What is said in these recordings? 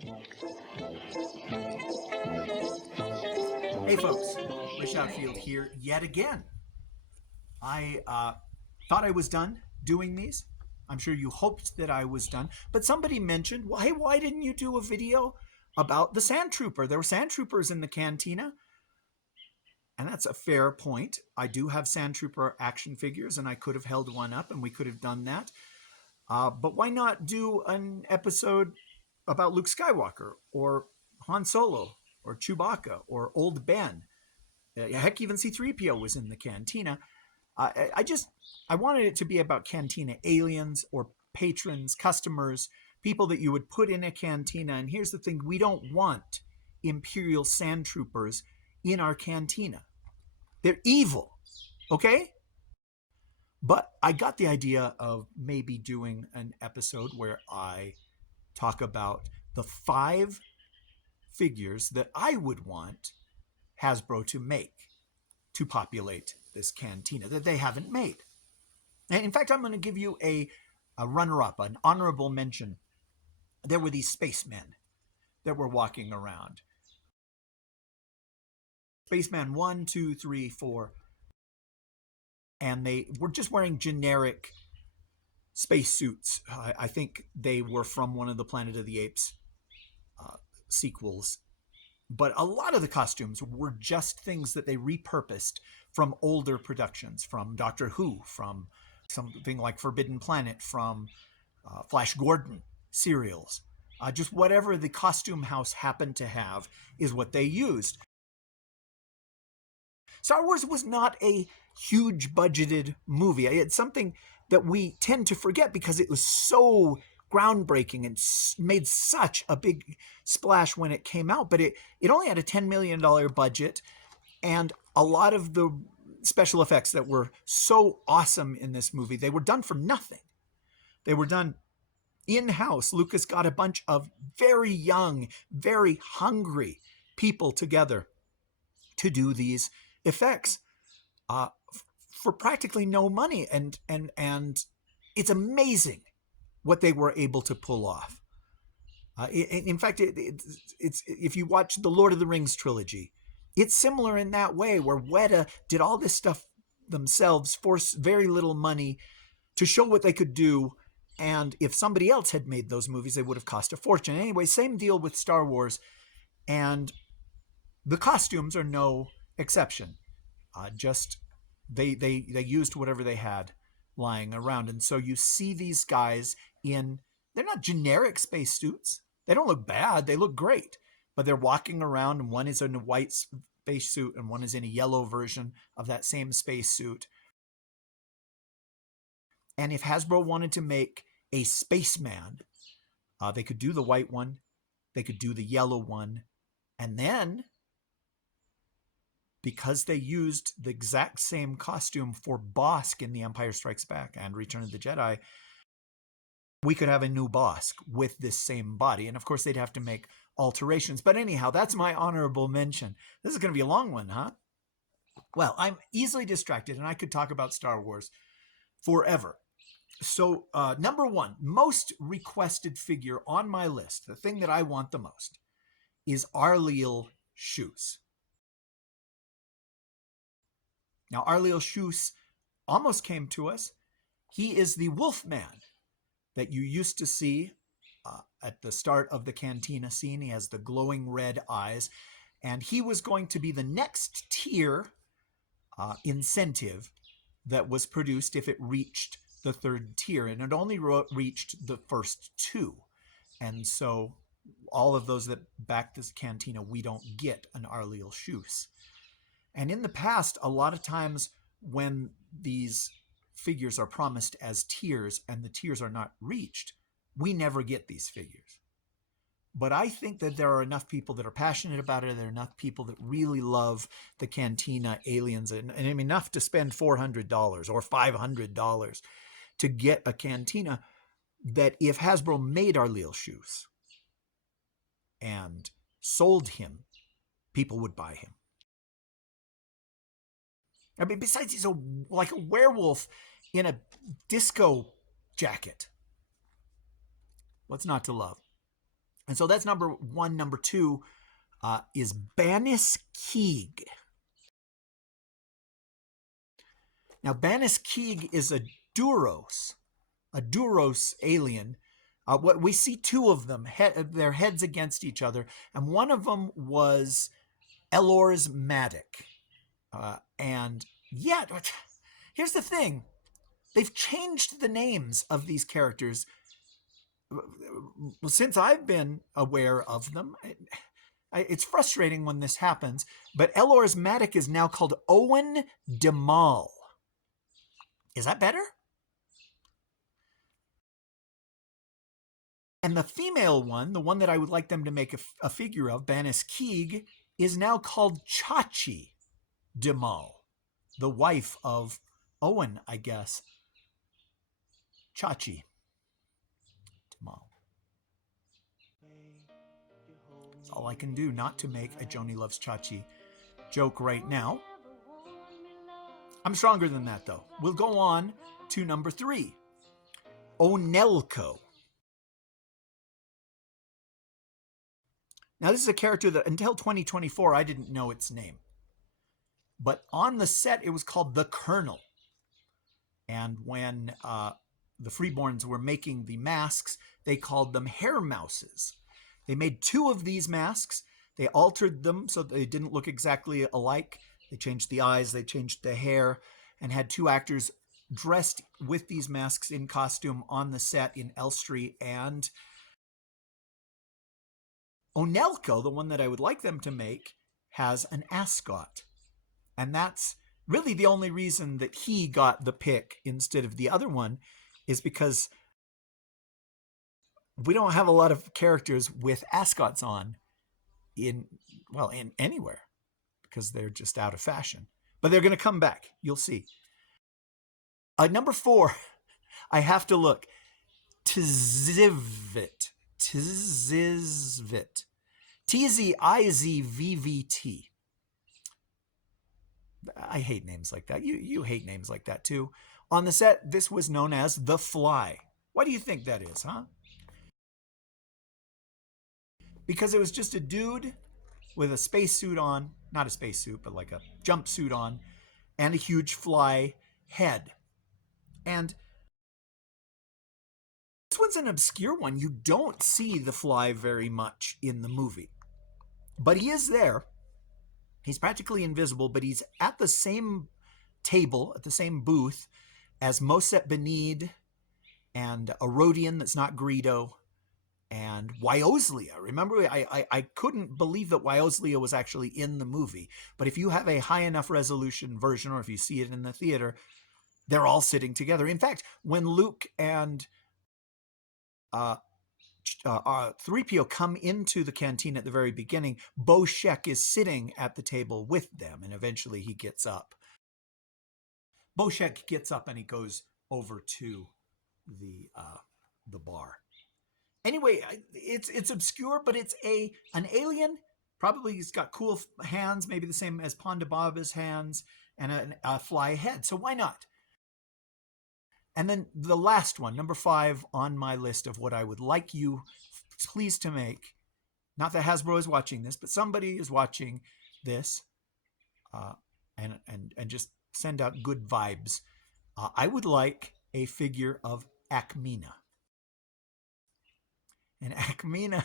Hey folks, Rish Outfield here yet again. I thought I was done doing these. I'm sure you hoped that I was done. But somebody mentioned, well, hey, why didn't you do a video about the Sand Trooper? There were Sand Troopers in the Cantina. And that's a fair point. I do have Sand Trooper action figures, and I could have held one up, and we could have done that. But why not do an episode about Luke Skywalker, or Han Solo, or Chewbacca, or Old Ben? Heck, even C-3PO was in the Cantina. I wanted it to be about Cantina aliens or patrons, customers, people that you would put in a Cantina. And here's the thing, we don't want Imperial Sand Troopers in our Cantina. They're evil, okay? But I got the idea of maybe doing an episode where I talk about the 5 figures that I would want Hasbro to make to populate this Cantina that they haven't made. And in fact, I'm going to give you a runner-up, an honorable mention. There were these spacemen that were walking around. Spaceman 1, 2, 3, 4. And they were just wearing generic spacesuits. I think they were from one of the Planet of the Apes sequels. But a lot of the costumes were just things that they repurposed from older productions, from Doctor Who, from something like Forbidden Planet, from Flash Gordon serials. Just whatever the costume house happened to have is what they used. Star Wars was not a huge budgeted movie. It's something that we tend to forget because it was so groundbreaking and made such a big splash when it came out. But it only had a $10 million budget, and a lot of the special effects that were so awesome in this movie, they were done for nothing. They were done in-house. Lucas got a bunch of very young, very hungry people together to do these effects for practically no money, and it's amazing what they were able to pull off. In fact, it's if you watch the Lord of the Rings trilogy, it's similar in that way, where Weta did all this stuff themselves for very little money to show what they could do. And if somebody else had made those movies, they would have cost a fortune. Anyway, same deal with Star Wars, and the costumes are no exception. Just they used whatever they had lying around. And so you see these guys they're not generic spacesuits. They don't look bad. They look great. But they're walking around, and one is in a white spacesuit and one is in a yellow version of that same spacesuit. And if Hasbro wanted to make a spaceman, they could do the white one, they could do the yellow one, and then, because they used the exact same costume for Bossk in The Empire Strikes Back and Return of the Jedi, we could have a new Bossk with this same body. And of course, they'd have to make alterations. But anyhow, that's my honorable mention. This is going to be a long one, huh? Well, I'm easily distracted, and I could talk about Star Wars forever. So, number 1, most requested figure on my list, the thing that I want the most, is Arliel Shoes. Now, Arliel Shoes almost came to us. He is the Wolfman that you used to see at the start of the Cantina scene. He has the glowing red eyes, and he was going to be the next tier incentive that was produced if it reached the 3rd tier, and it only reached the first 2. And so all of those that back this Cantina, we don't get an Arliel Shoes. And in the past, a lot of times when these figures are promised as tiers and the tiers are not reached, we never get these figures. But I think that there are enough people that are passionate about it. There are enough people that really love the Cantina aliens, and enough to spend $400 or $500 to get a Cantina, that if Hasbro made Arliel Shoes and sold him, people would buy him. I mean, besides, he's like a werewolf in a disco jacket. What's not to love? And so that's number one. Number two is Banis Keeg. Now, Banis Keeg is a Duros alien. What we see two of them, their heads against each other, and one of them was Elor's Matic. And yet, here's the thing. They've changed the names of these characters since I've been aware of them. It's frustrating when this happens, but Elor's Matic is now called Owen Demal. Is that better? And the female one, the one that I would like them to make a figure of, Banis Keeg, is now called Chachi Demal, the wife of Owen, I guess. Chachi Demal. That's all I can do not to make a Joni Loves Chachi joke right now. I'm stronger than that, though. We'll go on to number 3. Onelko. Now, this is a character that until 2024, I didn't know its name. But on the set, it was called the Colonel. And when the Freeborns were making the masks, they called them hair mouses. They made 2 of these masks. They altered them so they didn't look exactly alike. They changed the eyes, they changed the hair, and had 2 actors dressed with these masks in costume on the set in Elstree. And Onelko, the one that I would like them to make, has an ascot. And that's really the only reason that he got the pick instead of the other one, is because we don't have a lot of characters with ascots on in anywhere, because they're just out of fashion. But they're going to come back. You'll see. Number 4, I have to look. Tzivit. Tzivit. Tzivvt. I hate names like that. You hate names like that too. On the set, this was known as The Fly. Why do you think that is, huh? Because it was just a dude with a spacesuit on, not a spacesuit, but like a jumpsuit on, and a huge fly head. And this one's an obscure one. You don't see the fly very much in the movie. But he is there. He's practically invisible, but he's at the same table, at the same booth, as Moset Benid and a Rhodian that's not Greedo, and Wyoslia. Remember, I couldn't believe that Wyoslia was actually in the movie. But if you have a high enough resolution version, or if you see it in the theater, they're all sitting together. In fact, when Luke and 3PO come into the cantina at the very beginning, Bo Shek is sitting at the table with them, and eventually he gets up. Bo Shek gets up and he goes over to the bar. Anyway, it's obscure, but it's an alien. Probably he's got cool hands, maybe the same as Ponda Baba's hands, and a fly head. So why not? And then the last one, number 5 on my list of what I would like you please to make. Not that Hasbro is watching this, but somebody is watching this, and just send out good vibes. I would like a figure of Akmina. And Akmina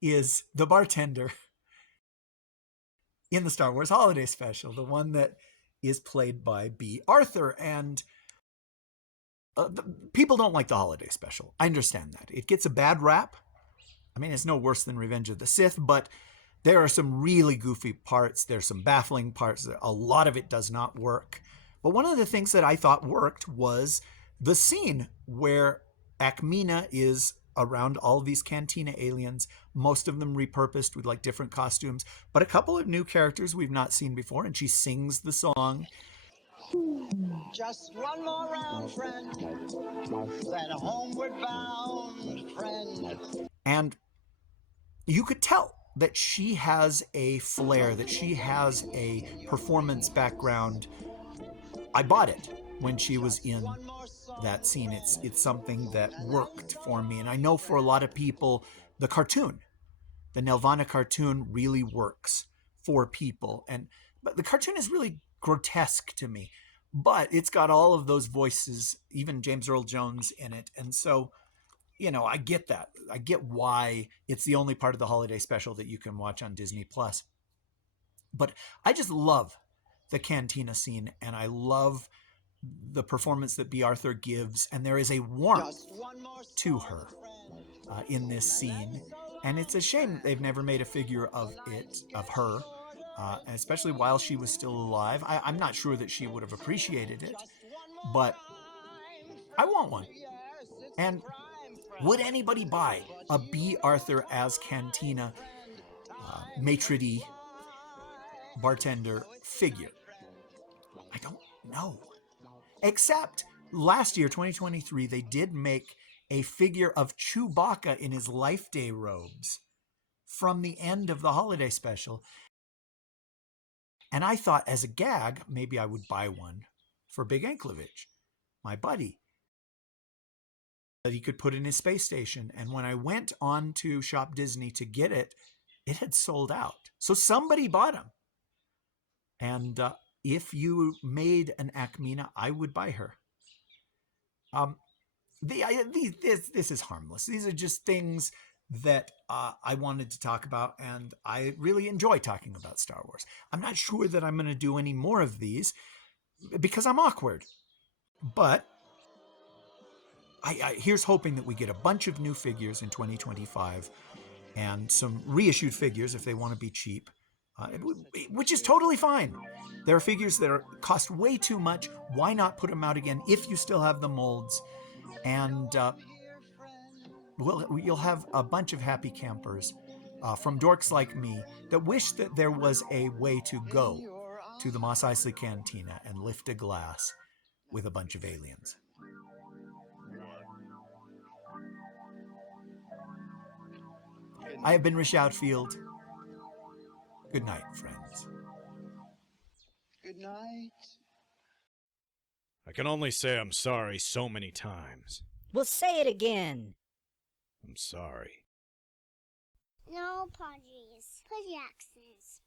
is the bartender in the Star Wars Holiday Special, the one that is played by B. Arthur. And people don't like the Holiday Special. I understand that. It gets a bad rap. I mean, it's no worse than Revenge of the Sith, but there are some really goofy parts. There's some baffling parts. A lot of it does not work. But one of the things that I thought worked was the scene where Akmina is around all these Cantina aliens, most of them repurposed with like different costumes, but a couple of new characters we've not seen before, and she sings the song. Just one more round, friend. That homeward bound friend. And you could tell that she has a flair, that she has a performance background. I bought it when she was in that scene. It's something that worked for me. And I know for a lot of people, the cartoon the Nelvana cartoon really works for people. But the cartoon is really grotesque to me. But it's got all of those voices, even James Earl Jones in it. And so, I get that. I get why it's the only part of the holiday special that you can watch on Disney Plus. But I just love the cantina scene, and I love the performance that B. Arthur gives, and there is a warmth to her in this scene. And it's a shame that they've never made a figure of her, especially while she was still alive. I'm not sure that she would have appreciated it, but I want one. And would anybody buy a B. Arthur as Cantina maitre d' bartender figure? I don't know. Except last year, 2023, they did make a figure of Chewbacca in his Life Day robes from the end of the holiday special. And I thought, as a gag, maybe I would buy one for Big Anklevich, my buddy, that he could put in his space station. And when I went on to Shop Disney to get it, it had sold out. So somebody bought him. And if you made an Akmina, I would buy her. This is harmless. These are just things that I wanted to talk about, and I really enjoy talking about Star Wars. I'm not sure that I'm going to do any more of these because I'm awkward. But here's hoping that we get a bunch of new figures in 2025 and some reissued figures if they want to be cheap, which is totally fine. There are figures that cost way too much. Why not put them out again if you still have the molds? And you'll have a bunch of happy campers from dorks like me that wish that there was a way to go to the Mos Eisley Cantina and lift a glass with a bunch of aliens. I have been Rish Outfield. Good night, friends. Good night. I can only say I'm sorry so many times. Well, say it again. I'm sorry. No apologies. Put your accents.